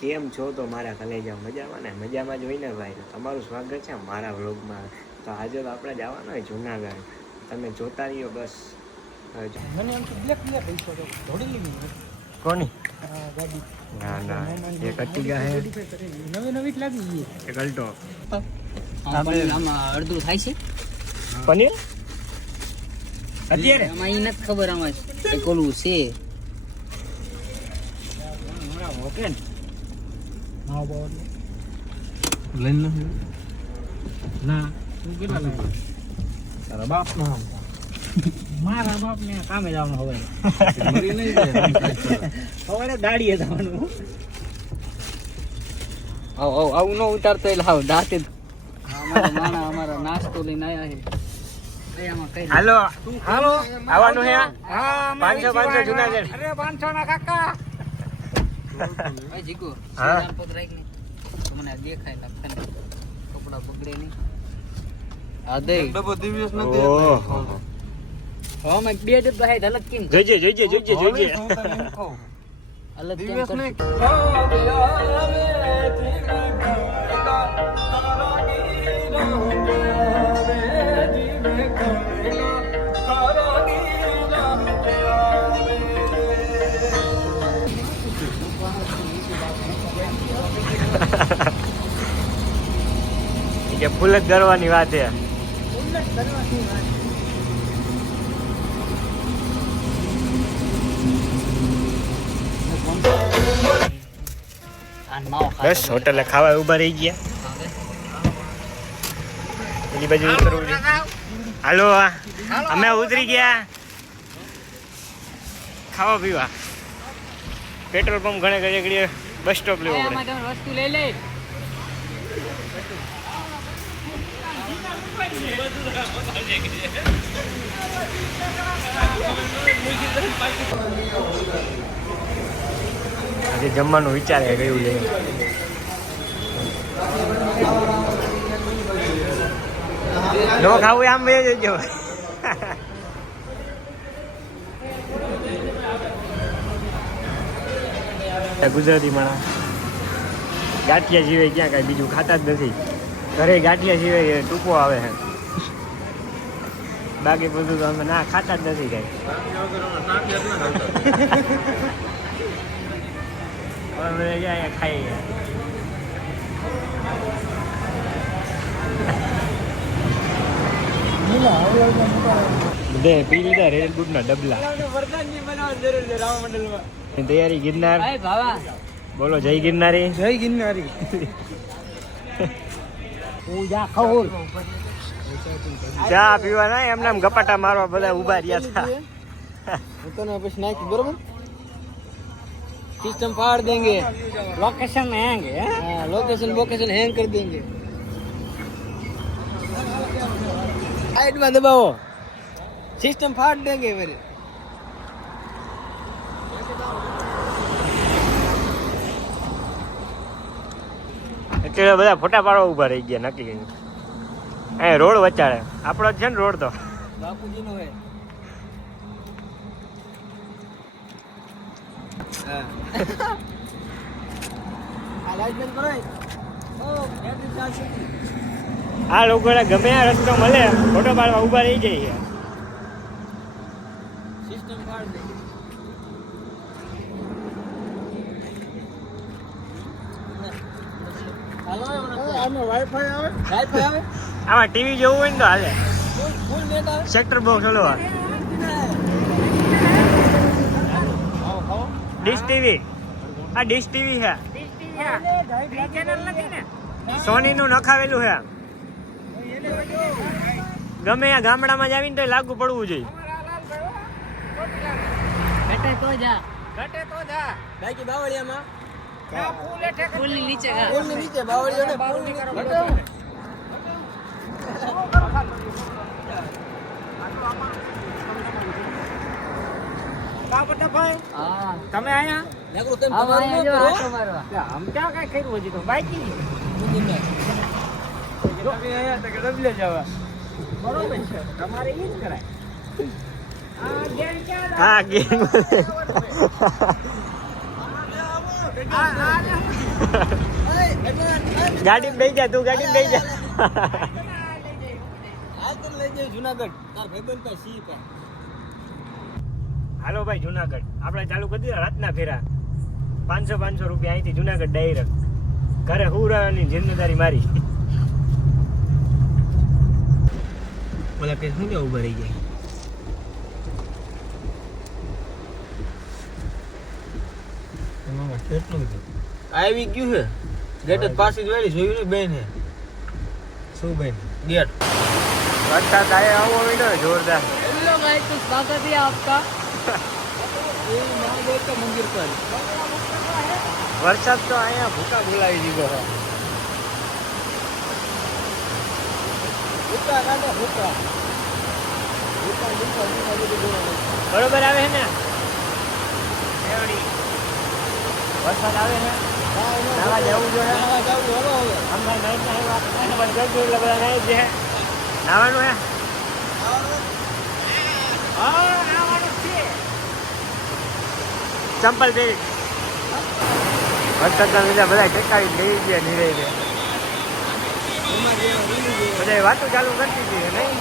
કેમ છો તો મારા કલેજા મજામાં ને? મજામાં જ હોય ને ભાઈ. તમારું સ્વાગત છે મારા વ્લોગમાં. તો આજે તો આપણે જવાનું હોય જુનાગઢ. તમે જોતા રહ્યો બસ. મને એમ તો બ્લેક પૈસો તો થોડી લીધી કોની? ગાડી ના ના એક અટીગા હે, નવી નવી જ લાગી એક અલ્ટો. આમાં અડધું થાય છે પનીર અત્યારે આમાં ઈ નથી ખબર આમાં એક ઓલું છે ઓકે ને? હા બોલ લઈને ના તું કેટલા લાવ્યો? તારા બાપ નો મારા બાપ ને કામે જવાનું હવે મરી નહીં હવે દાડીએ જવાનું. આવું ન ઉતારતો એટલે હાવ દાંતે અમારા નાસ્તો લઈને આયા છે આમાં કઈ હાલો હાલો આવવાનું હે? હા 500 જુનાગઢ. અરે 500 ના કાકા ભાઈ જીગો હા. પગ રાખ ને તો મને દેખાય લખન કપડા પકડે નહીં આ દે ડબો દિવસ ઓહો. હવે મેં બે ડબ્બા હે અલગ કેમ જોઈજે જોઈજે જોઈજે જોઈજે. અલગ કેમ કર કે ફૂલ જ ધરવાની વાત છે. આ નાવ બસ હોટલે ખાવા ઉભા રહી ગયા. પેલી બાજુ ઉતરવું છે. હાલો અમે ઉતરી ગયા ખાવા પીવા. પેટ્રોલ પંપ ઘણે ઘડીએ બસ સ્ટોપ લેવો પડે. માટે વસ્તુ લઈ લે આજે જમવાનું વિચારે કયું લે. નો ખાવું આમ બે જજો. ગુજરાતી માણસ ગાંઠિયા સિવાય ક્યાં કાંઈ બીજું ખાતા જ નથી. ઘરે ગાંઠિયા સિવાય ટૂંકો આવે છે, બાકી બધું તો અમે ના ખાતા જ નથી કાંઈ. હવે જાય ખાઈ બધે પી લીધા રેડ ગુડ ના ડબલા. તૈયારી ગિરનાર. ભાઈ ભાવા બોલો જય ગિરનારી. જય ગિરનારી. પૂજા ખોલ ચા પીવા ના એમને એમ ગપાટા મારવા બધા ઉભા રહ્યા હતા. તને પછી નાખી બરોબર सिस्टम फाड़ देंगे લોકેશન હેંગ હે हाँ लोकेशन हैंग कर देंगे साइड में दबाओ सिस्टम फाड़ देंगे फिर એટલે બધા ફોટા પાડવા ઉભા રહી ગયા નક્કી. એ રોડ વચાડે આપણો જ છે ને રોડ તો. बापूजी नो है हाँ लाइट बंद करो ओ बैटरी चार्ज આ લોકોને ગમે આ રસ્તો મળે ફોટો પાડવા ઉભા રહી જાય. सिस्टम फाड़ देंगे આમાં વાઈફાઈ આવે वाईफाई आवे આમાં ટીવી જોવું હોય ને તો હાલે. फुल नेट आवे sector box hello dish TV. આ ડિશ ટીવી છે, સોની નું નખાવેલું છે. ગમે આ ગામડામાં જ આવીને તો લાગુ પડવું જોઈએ. घटे तो जा બાકી બાવળિયામાં फुल नीचे का ફૂલ નીચે બાવળિયો ને ફૂલ ની કરો हां તમે આયા नगरो तुम हमारे जो आटो मारवा આમ ક્યાં કઈ કર્યું હજી તો બાકી તમે આયા તો ડબલે જવા બરોબર છે તમારે ઈ જ કરાય. આ ગેમ ક્યાં હા ગેમ ગાડી બેસી જા, તું ગાડી બેસી જા. જુનાગઢ તાર ભાઈબંધ પાસે સી પા. હાલો ભાઈ જુનાગઢ આપણે ચાલુ કરી દીધા રાતના ફેરા. 500 રૂપિયા અહીંથી જુનાગઢ ડાયરેક્ટ. ઘરે હુરાની જિમ્મેદારી મારી. ઓલા કે શું કે ઉભા રહી જાય. આવી ગયું છે ગેટ જ પાછી જ વેલી જોયું ને બેન હે શું બેન ગેટ વરસાદ આયા આવો વિનો જોરદાર. हेलो गाइस तो स्वागत है आपका ये महादेव का मंदिर पर વરસાદ તો અહીંયા ભૂકા બોલાવી દીધો છે. भूखा कांडा भूखा બરોબર આવે છે ને એવડી વરસાદ આવે છે. નાવા જવું જોઈએ. અમારે નાઈટ ના આવ્યા પણ ગરમી એટલે બધા નાઈ છે. નાવાનું હે ચંપલ પહેરી વરસાદના લીધે બધા ટેકાવી ગઈ ગયા નીરે બધા વાતો ચાલુ કરતી હતી નહીં.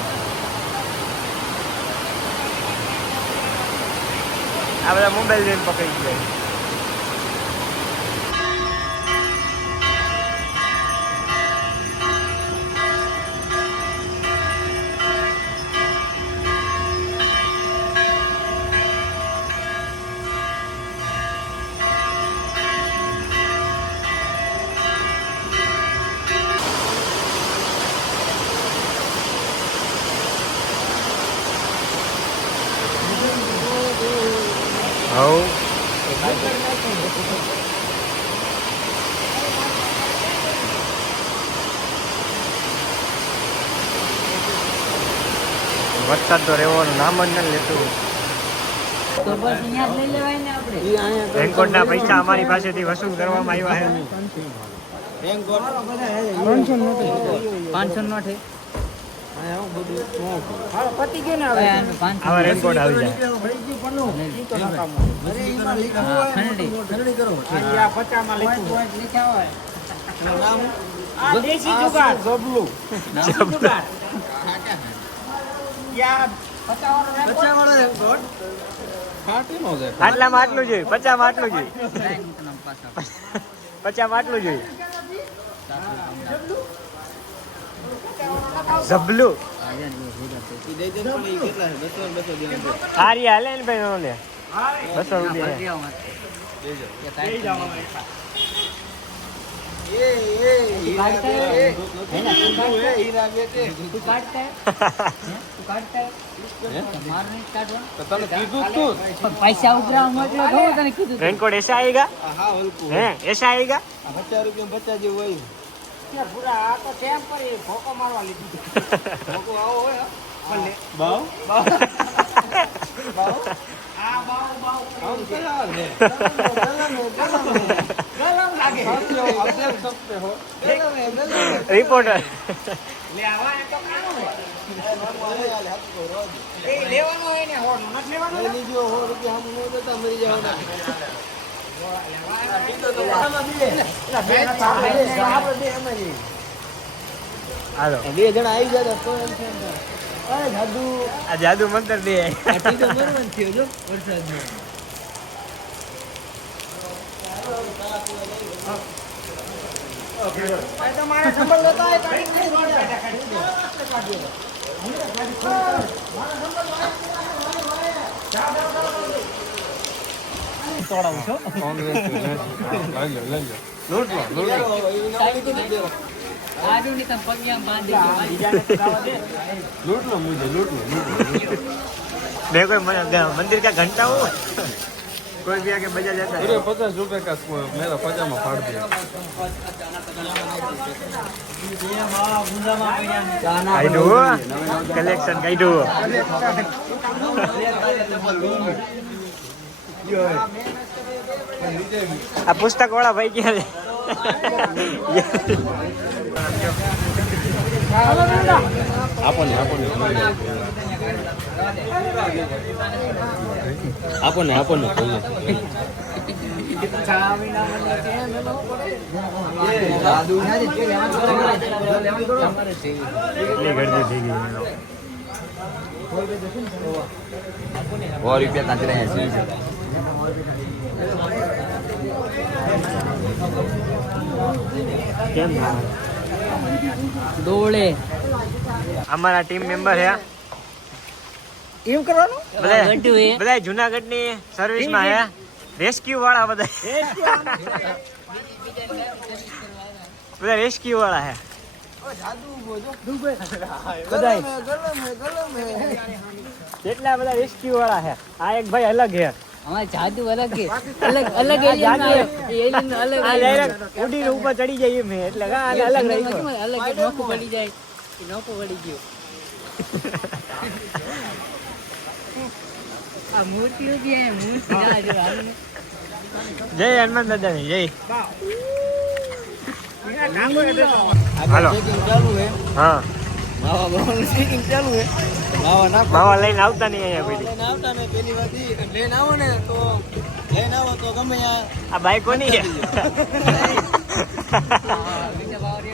આ બધા મોબાઈલ લઈને પકડી ગયા. વરસાદ તો રહેવાનું નામ જ નથી લેતું. तो बस અહીંયા જ લઈ લેવાય ને આપણે રેનકોટના પૈસા અમારી પાસેથી વસૂલ કરવામાં આવ્યા છે. 500 નોટ હે પતિ કે ના આવે આવા રેનકોટ આવી જાય. ખંડી કરો આ 50 માં લખ્યા હોય આ દેશી જુગાડ જબલુ જુગાડ યાર 50 વાળો રેનકોટ ખાટી નો છે. આટલામાં આટલું જોઈએ, 50 માં આટલું જોઈએ, 50 માં આટલું જોઈએ. જબલું આ રી હાલે ને ભાઈ નો લે 200 રૂપિયા. पैसा उतरा तने कीधुं रेनकोट ऐसा आएगा हैं, ऐसा आएगा 50 રૂપિયા 50 જેવું હોય ત્યાં પૂરા આ તો ટેમ્પરરી ભોકો મારવા લીધું ભોકો આવો હોય ભલે બાવ બાવ આ બાવ બાવ આમ કયા લે ગલમ લાગે અબદેવ સબતે હો રિપોર્ટર લે આવા એ તો કાનો હે એ લેવાનો હોય ને હો નથી લેવાનો લઈ લીજો 100 રૂપિયા હમ નો દેતા મરી જવાના હાલો બે જણા આવી જતા તો એમ છે અરે જાદુ આ જાદુ મંતર દે. આથી તો મરવાનું થયો જો વરસાદમાં તમારે સંભળ લેતા હોય કાઢી તોડાવું છો આજુ ની તમ પગ્યા બાંધી मैं कोई मंदिर का घंटा हो कोई भी आके बजा जाता है. 50 रुपए का मेरा पजामा फाड़ दिया. I do collection I do. આ પુસ્તક વાળા ભાઈ ક્યાં છે? આપોને એટલી ગરદી થઈ ગઈ એનો. ₹100 તાંતરે છે કેમ ના દોડે અમારા ટીમ મેમ્બર હે એમ કરવાનું બધા જુનાગઢની સર્વિસમાં હે રેસ્ક્યુ વાળા બધા બધા રેસ્ક્યુ વાળા હે બધા કેટલા બધા રેસ્ક્યુ વાળા હે આ એક ભાઈ અલગ હે અમારે જાદુ અલગ છે અલગ એલિયન અલગ આ ડાયરેક્ટ ઉડીને ઉપર ચડી જાય એમ હે એટલે આ અલગ રાખ્યો અલગ નોકો પડી જાય નોકો પડી ગયો આ મૂર્તિઓ જે મૂર્તિ ના જો જય હનુમાન દાદા જય હાલો ચાલુ હે હા માવા બાવાનું સીટિંગ ચાલુ હે માવા નાખો માવા લઈને આવતા નહીં અહીંયા કોઈ લઈને આવતા ને પેલી વાત ઈ લઈને આવો ને તો લઈને આવો તો ગમે ત્યાં આ બાઈક કોની છે બીજા ભાવ રે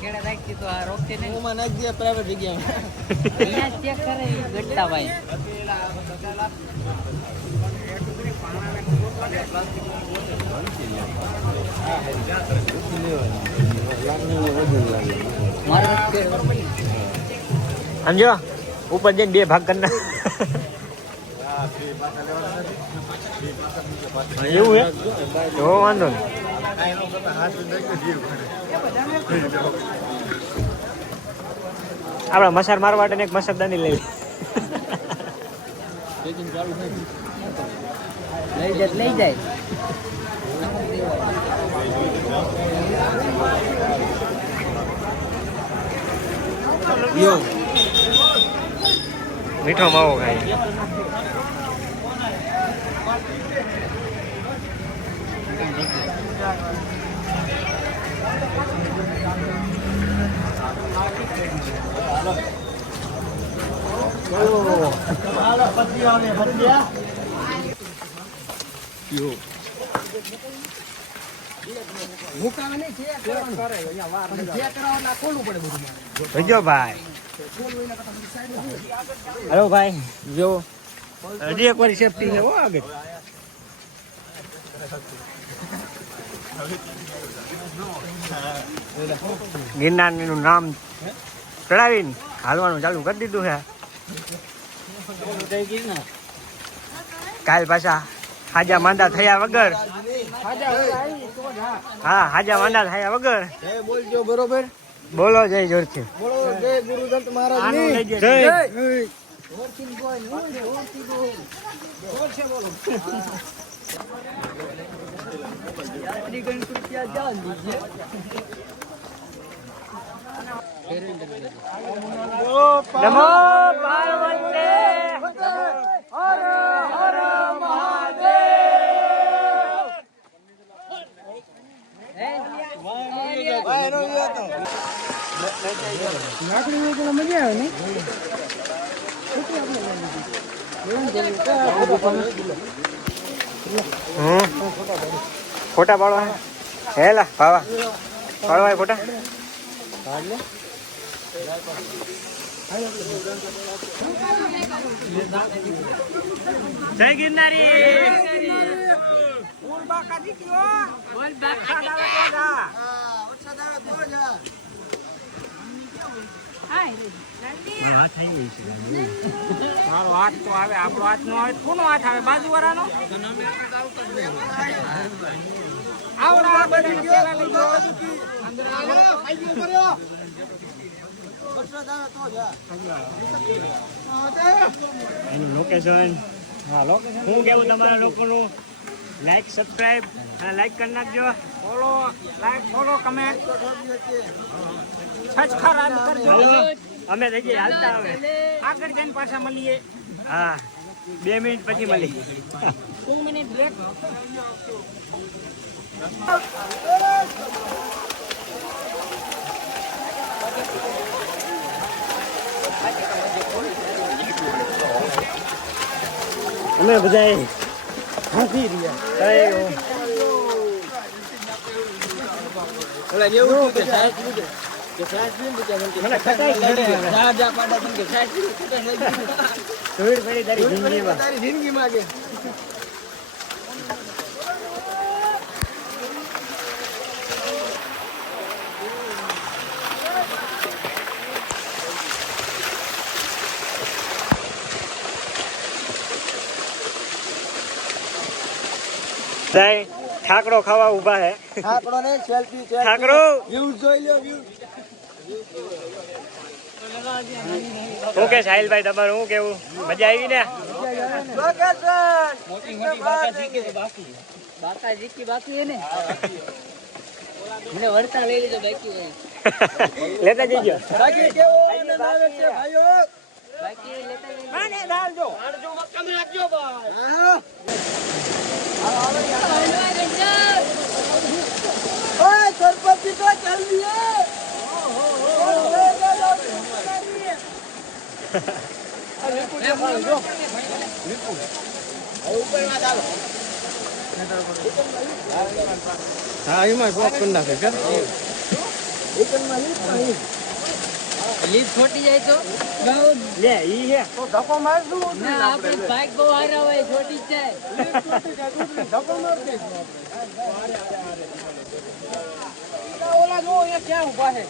કેડા રાખી તો આ રોકતે નહીં ઓમાં નાખી દે પ્રાઇવેટ જગ્યામાં અહીંયા ચેક કરે ગટ્ટા ભાઈ સમજો ઉપર જઈને બે ભાગ કરી નાખ એવું હે તો વાંધો નહીં આપડે મસાર મારવા માટે એક મસરદાની લઈ લઈ જાય યો મીઠો માવો ખાય જો ભાઈ હેલો ભાઈ જો હજી એક વાર સેફટી છે હો આગળ ગિરનારનું નામ ચડાવીને હાલવાનું ચાલુ કરી દીધું છે કાલ પાછા હાજા માંદા થયા વગર હા હાજા માંદા થયા વગર જય બોલજો બરોબર બોલો જય જોરથી બોલો જય ગુરુદત્ત મહારાજ આનું લઈ ની જજો. જય નમો પાર્વતી હર હર ખોટા પાડવા હેલા ભાવા પાડવા ખોટા જય ગિરનારી મારો હાથ તો આવે આપણો હાથ નો આવે કોનો હાથ આવે બાજુ વાળાનો આવડા બધી પેલા લઈ જાઓ અંદર એનું લોકેશન હા લોકેશન હું કેવું તમારા લોકોનું લાઈક સબસ્ક્રાઇબ અને લાઈક કરી નાખજો follow like follow comment subscribe કરજો હાલો અમે થઈ ગયા હાલતા હવે આગળ જઈને પાછા મળીએ હા 2 મિનિટ પછી મળી 2 મિનિટ બ્રેક અમે બધાએ હસી રહ્યા કયું? ઓલા જેવું હતું કે સાહેબ લીધે કે સાહેબ લીધે મને ખટાઈ ગઈ. જા પાડા તને કે સાહેબ લીધે ખટાઈ લઈ ધૂળ પડી તારી જિંદગીમાં. તારી જિંદગીમાં કે સાહેબ, ઠાકડો ખાવા ઊભા હે. ઠાકડો ને સેલ્ફી ઠાકરો વ્યૂ જોઈ લ્યો વ્યૂ શું કે સાહિલભાઈ તમારું શું કેવું? મજા આવી ને? બાકાજી કી બાકી હે ને મને વળતા લઈ લીધો બાકી હોય લેતા જઈજો. બાકી કેવો આનંદ આવે છે ભાઈઓ બાકી લેતા લઈ માને ડાલજો મક્કમ રાખજો ભાઈ હા ઓય સરપંચ તો જલ્દી હા એમાં શોખ કરી નાખે કે લીપ છોટી જાય તો લે ઈ હે તો ધક્કો મારશું ના આપણે બાઈક બહુ હારા હોય છોટી જ જાય ધક્કો માર દે ઓલા જો એ ક્યાં ઊભા છે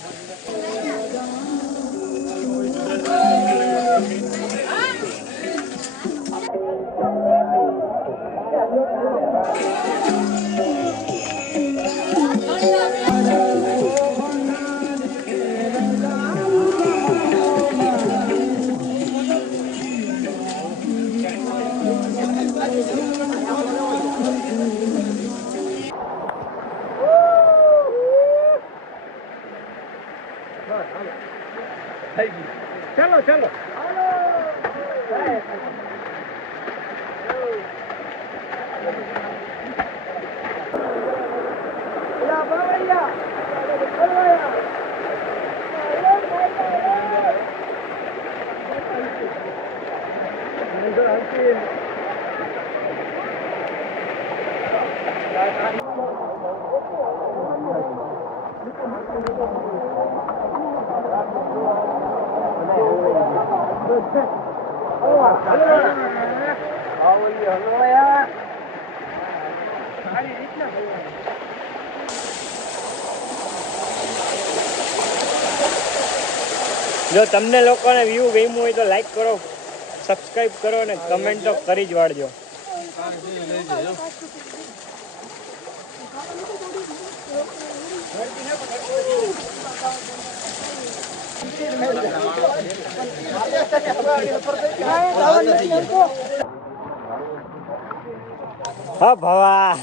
ચાલો ચાલો. જો તમને લોકોને વ્યૂ ગમ્યું હોય તો લાઈક કરો, સબસ્ક્રાઇબ કરો અને કમેન્ટ તો કરી જ વાળજો. હા ભવા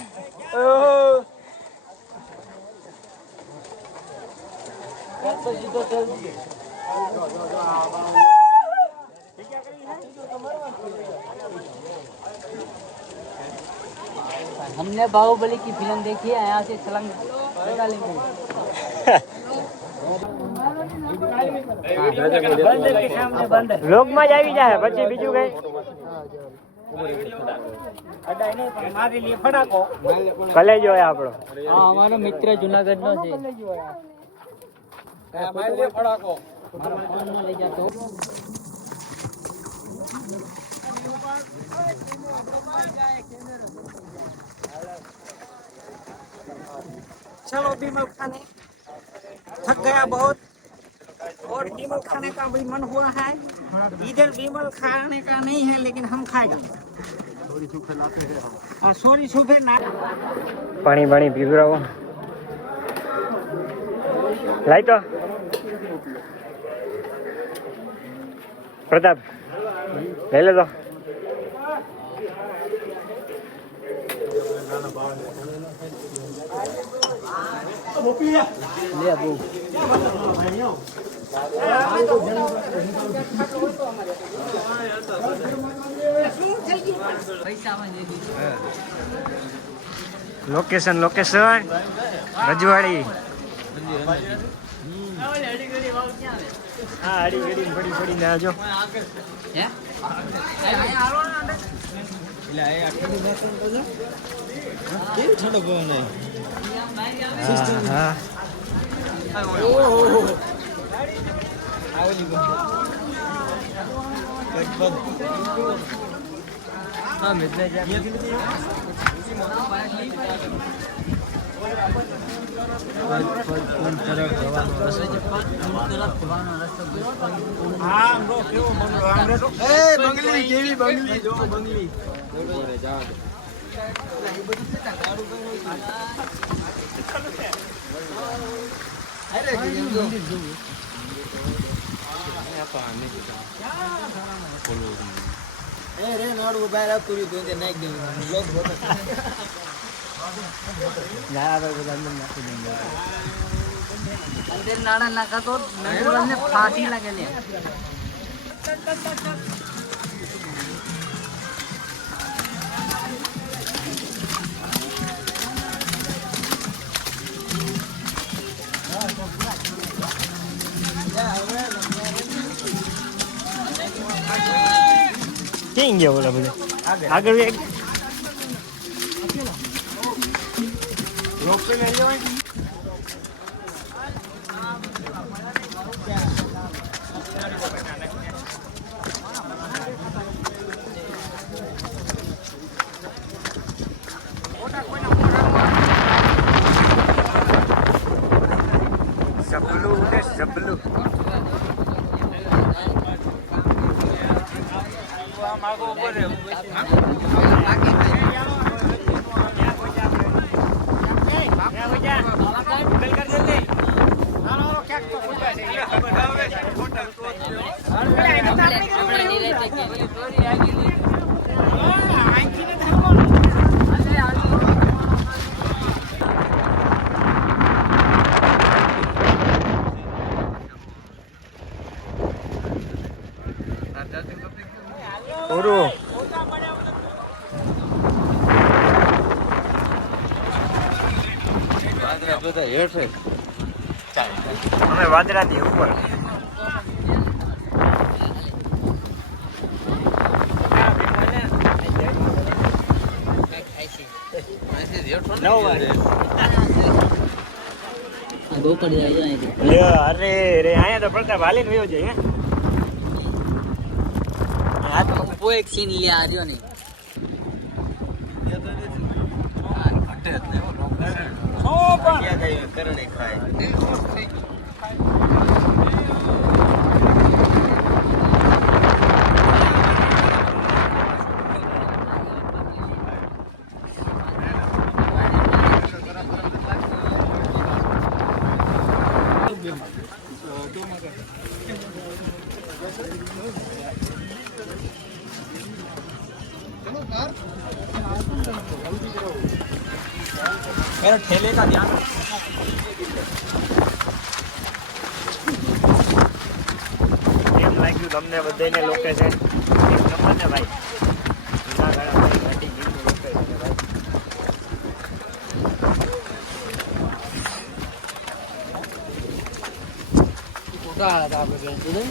हमने बाहुबली की फिल्म देखी है यहाँ से छलांग लगा लेंगे લોગમાં જ આવી જાય પછી બીજું કઈ કલેજો હોય આપણો. हाँ हमारा मित्र जूनागढ़ નો છે फोन में ले जाते हो चलो बीमल खाने थक गया बहुत और बीमल खाने का भी मन हुआ है इधर बीमल खाने का नहीं है लेकिन हम खाएगा सॉरी सुबह ना પાણી પાણી પીવડાવો. લાઈ તો પ્રતાપ લઈ લે તો. ले अबू पैसा में दे दीजिए લોકેશન લોકેશન રજવાડી. હા આડી ગડી પડી પડી ને આજો. हैं એટલે આ આટલું નાખું તો જો કેવી ઠંડો પવન હા ઓહો આવલી બંધ હા મિત્ર કોણ તરફ જવાનો રસ્તો હા બ્રો કેવો બંગલો આમ રે એ બંગલી કેવી બંગલી જો બંગલી જા અરે કેમ જો રે નાડું બહાર આપતું તો તે નાખ દે બ્લોક હોતો જા હવે બધા અંદર નાખી દે અંદર નાડા નાખા તો નંદુરને ફાંસી લાગે લે ક્યાં ગયા બોલા બધા આગળ એક રોપે લઈ જવાય સબલું ને સબલું માગો ઉપર રે ઓરું અમે વાદરાથી ઉપર લે અરે રે અહીંયા તો પડતા વાલીને વયો જાય वो एक सीन ले आ रही हो नहीं કરણે ખાય मेरा ठेले का ध्यान કેમ લાગ્યું તમને બધાને લોકેશન એક નંબર ને ભાઈ જૂનાગઢ ભાઈ ઘાટી ગીરનું લોકેશન છે ભાઈ उठा था आपके नहीं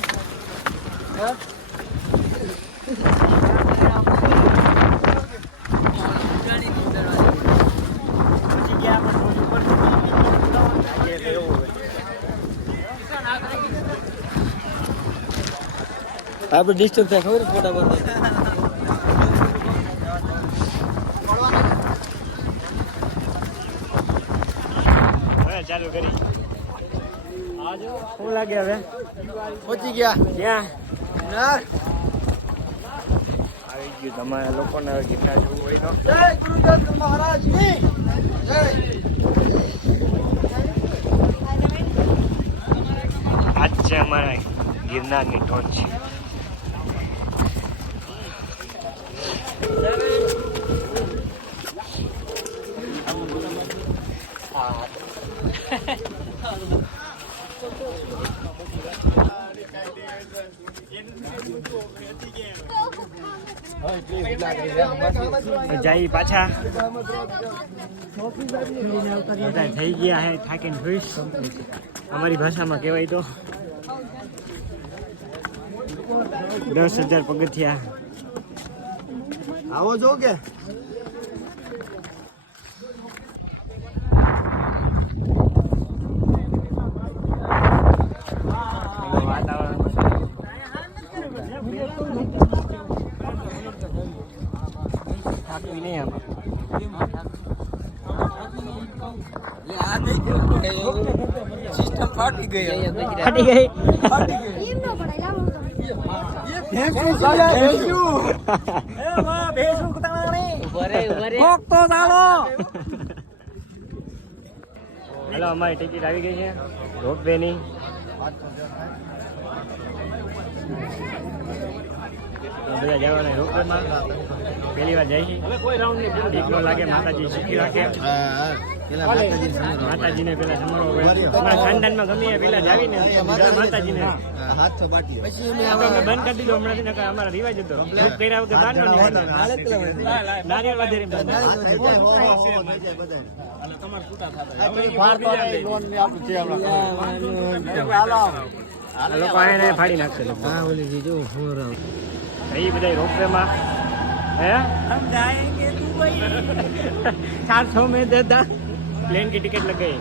પછી ગયા આપણે રોડ ઉપર આજે એવું આપણે ડિસ્ટર્બ થાય ખબર ફોટા પર હવે ચાલુ કરી શું લાગે હવે પહોંચી ગયા ક્યાં ના આવી ગયું તમારા લોકોને હવે ગિરનાર જવું હોય તો જય ગુરુદત્ત મહારાજની જય આજ છે અમારા ગિરનારની ટોચ છે જાય પાછા બધા થઈ ગયા હે થાકીને ખુશ અમારી ભાષામાં કહેવાય તો 10,000 પગથિયા આવો છો કે થાકવી નહીં આમાં. સિસ્ટમ ફાટી ગઈ ફાટી ગઈ. હેલો, અમારી ટિકિટ આવી ગઈ છે રોપવે ની. બધા જવાના રોપવે માં પહેલી વાર જાય છે. બીક ન લાગે, માતાજી શીખી રાખે. માતાજીને પેલા સમરો અમારા ખાનદાનમાં ગમે એ પેલા જ આવીને માતાજીને હાથ તો બાટી પછી અમે બંધ કરી દીધો હમણાં. અમારા રિવાજ હતો ધૂપ કર્યા વગર બહાર ન નીકળતા. નારિયેળ વધેરી લોકો આને ફાડી નાખશે. એ બધા રોપવે માં હે हम जाएंगे दुबई 400 में दादा प्लेन की टिकट लग गई.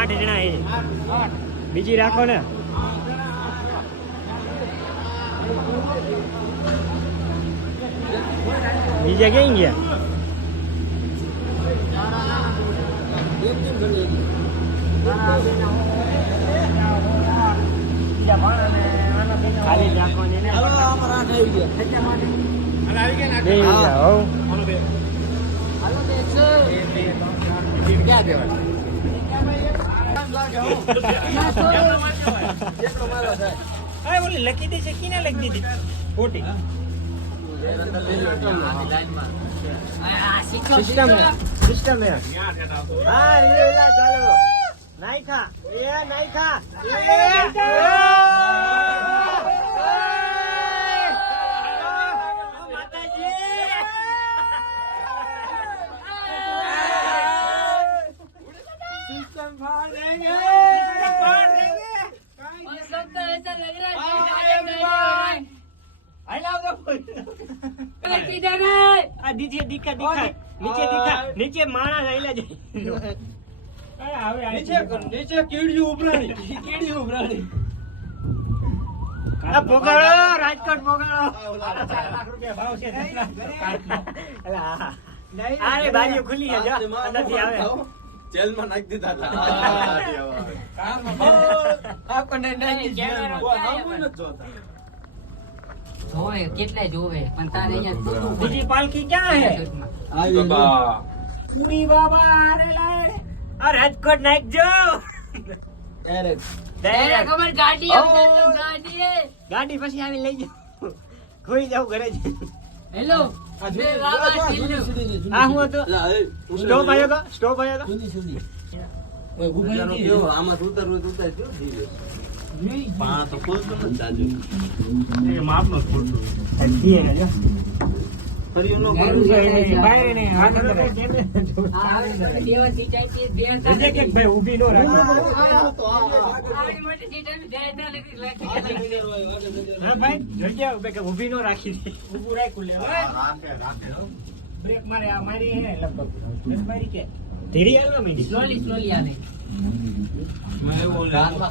8 जना है. बीजी राखो ने. बीजा कहीं गया. खाली राखो ने. નહીં જાઓ. ઓલી લખી દે છે કિને લખી દીધી ખોટી સિસ્ટમ હે. હા રેલા ચાલો નાઈખા એ નાઈખા નીચે માણસ આયલા જાય. નીચે કીડીયું ઉભરાણી પોગાડો રાજકોટ પોગાડો. 4 લાખ રૂપિયા ભાવ છે. અરે બાજુ ખુલી છે જો અંદરથી આવે. જેલમાં નાખી દીધા હતા આપણને નાખી જેલમાં જોવે કેટલે જોવે પણ તારે અહીંયા બીજી પાલકી ક્યાં હે? આવી બાબા પૂરી બાબા અરે લાય આ રાજકોટ નાખજો. ડાયરેક્ટ અમાર ગાડી આવશે તો ગાડી પછી આવી લઈ જાઓ. ખોઈ જાવ ઘરે જ. હેલો બે બાબા ઢીલો આ હું હતો સ્ટોપ આવ્યો તો સ્ટોપ આવ્યો તો આમાં ઉતરવું તો ઉતરજો પા તો ખોલતો નથી દાજુ એ માપનો ખોલતો હજી એને જો ફરી નો બહાર ને હાથ અંદર આ દેવતી ચાઈતી બે રજે કે ભાઈ ઊભી નો રાખો. આની મોટી સીટ જાય તો લખી હા ભાઈ જગ્યા ઉભે કે ઊભી નો રાખી દે. ઊભું રાખ્યું લે બ્રેક મારે આ મારી હે લગભગ મારી કે ધીરી હાલવા માંડી. સ્લોલી સ્લોલી આવે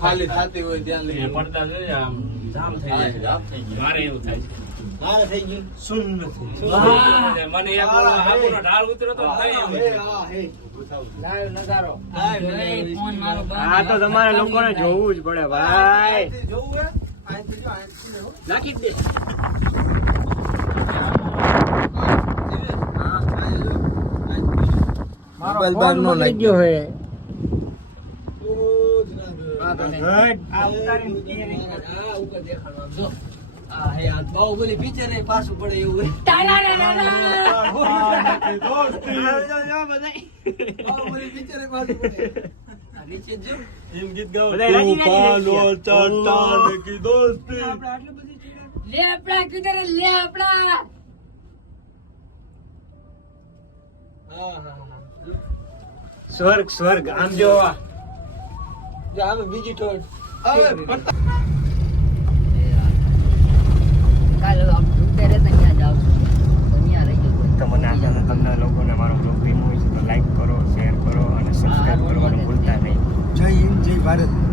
ખાલી થાતી હોય ત્યાં લઈ પડતા જોઈએ આમ જામ થઈ જાય જામ થઈ ગયું મારે એવું થાય છે મારે થઈ ગયું સુન નથી મને એક આપણો ઢાળ ઉતર્યો તો થઈ એમ લાઈવ નજારો ફોન મારો આ તો તમારે લોકોને જોવું જ પડે ભાઈ. જોવું હે આઈથી જો આઈથી હો નાખી જ દે. મોબાઈલ બાર નો લાગી ગયો હે. આ આ ઉતારીને આ ઉપર દેખાડવા જો આ હે આ બાહુબલી પિક્ચર ને પાછું પડે એવું બાહુબલી પિક્ચર ને પાછું પડે આ નીચે જો એમ ગીત ગાઓ બધા રાજી રાજી થઈ ગયા. ચટાન કી દોસ્તી લે આપડા કિધર લે આપડા હા હા સ્વર્ગ સ્વર્ગ આમ જો જો આમે બીજી ટોળ હવે કાલે આપ ઉતરે તો ત્યાં જાવ તો ત્યાં રહી અને આગળ તમને લોકોને મારો બ્લોગ ગમ્યો હોય છે તો લાઈક કરો, શેર કરો અને સબસ્ક્રાઈબ કરવાનું ભૂલતા નહીં. જય હિન્દ, જય ભારત.